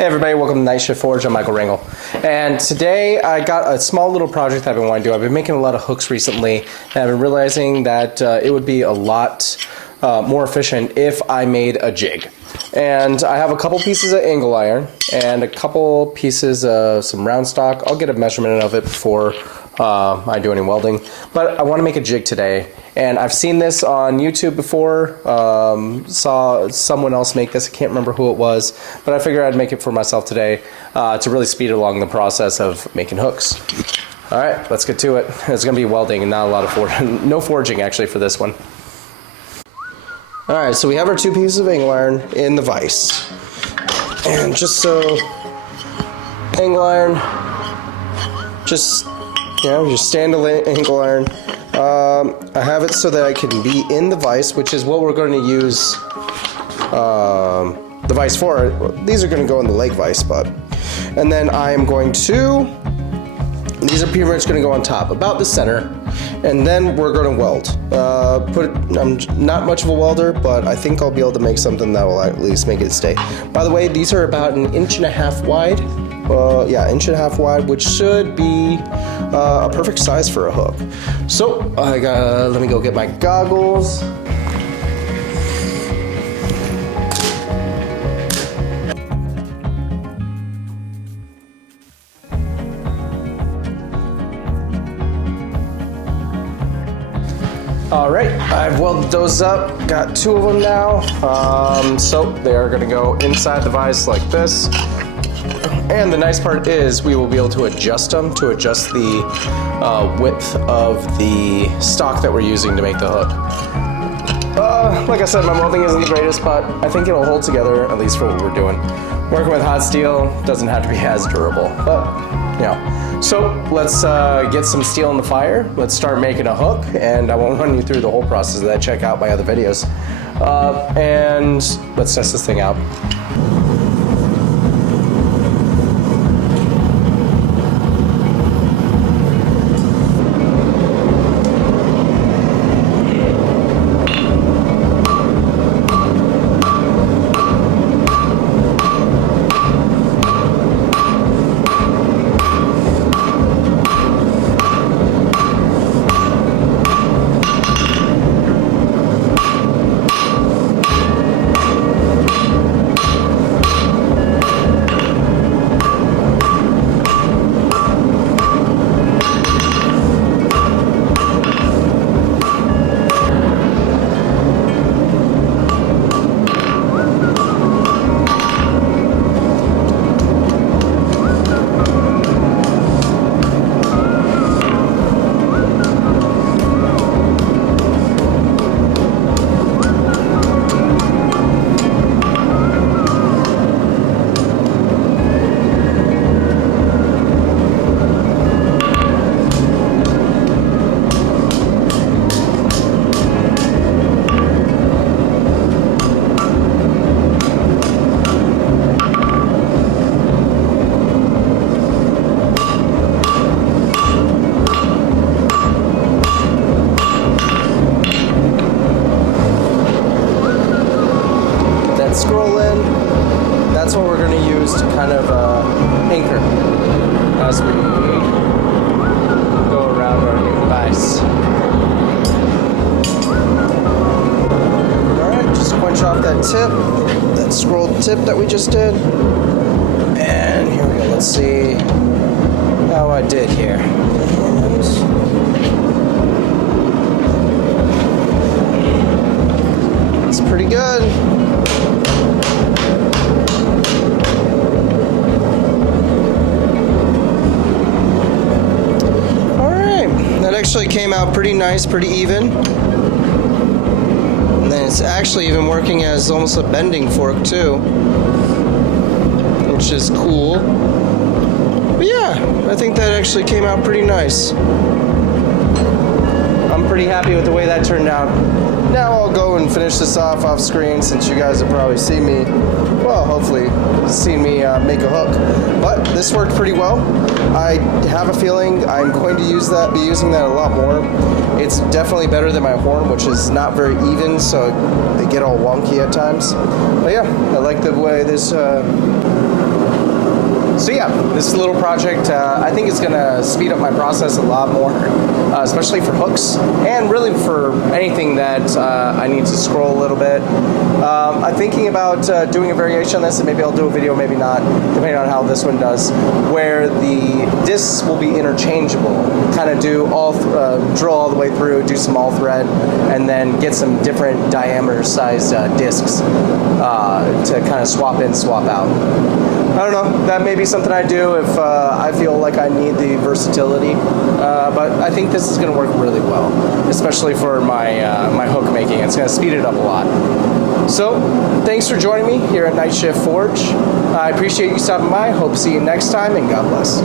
Hey everybody, welcome to Night Shift Forge. I'm Michael Ringel. And today I got a small little project I've been wanting to do. I've been making a lot of hooks recently, and I've been realizing that it would be a lot more efficient if I made a jig. And I have a couple pieces of angle iron and a couple pieces of some round stock. I'll get a measurement of it before I do any welding. But I want to make a jig today. And I've seen this on YouTube before, saw someone else make this, I can't remember who it was, but I figured I'd make it for myself today to really speed along the process of making hooks. Alright, let's get to it. It's going to be welding and not a lot of forging, no forging actually for this one. Alright, so we have our two pieces of angle iron in the vise. And just so, angle iron, just standard angle iron. I have it so that I can be in the vise, which is what we're going to use the vise for. These are going to go in the leg vise, but. And then I'm going to, these are pretty much going to go on top, about the center. And then we're going to weld. I'm not much of a welder, but I think I'll be able to make something that will at least make it stay. By the way, these are about 1.5 inches wide. Yeah, 1.5 inches wide, which should be a perfect size for a hook. So let me go get my goggles. Alright, I've welded those up, got two of them now. So they are going to go inside the vise like this. And the nice part is we will be able to adjust them to adjust the width of the stock that we're using to make the hook. Like I said, my welding isn't the greatest, but I think it'll hold together, at least for what we're doing. Working with hot steel doesn't have to be as durable, but you know. So let's get some steel in the fire. Let's start making a hook, and I won't run you through the whole process of that. Check out my other videos. And let's test this thing out. Scroll in, that's what we're going to use to kind of anchor as we go around our new vise. Alright, just quench off that tip, that scrolled tip that we just did. And here we go, let's see how I did here. It's pretty good. Actually came out pretty nice, pretty even. And then it's actually even working as almost a bending fork too, which is cool. But yeah, I think that actually came out pretty nice. I'm pretty happy with the way that turned out. Now I'll go and finish this off screen, since you guys have probably seen me, well, hopefully seen me make a hook. But this worked pretty well. I have a feeling I'm going to be using that a lot more. It's definitely better than my horn, which is not very even, so they get all wonky at times. But yeah, I like the way this So yeah, this little project, I think it's going to speed up my process a lot more, especially for hooks, and really for anything that I need to scroll a little bit. I'm thinking about doing a variation on this, and maybe I'll do a video, maybe not, depending on how this one does, where the discs will be interchangeable. Kind of do drill all the way through, do some all thread, and then get some different diameter sized discs to kind of swap in, swap out. I don't know, that may be something I do if I feel like I need the versatility, but I think this is going to work really well, especially for my hook making. It's going to speed it up a lot. So, thanks for joining me here at Night Shift Forge. I appreciate you stopping by. Hope to see you next time, and God bless.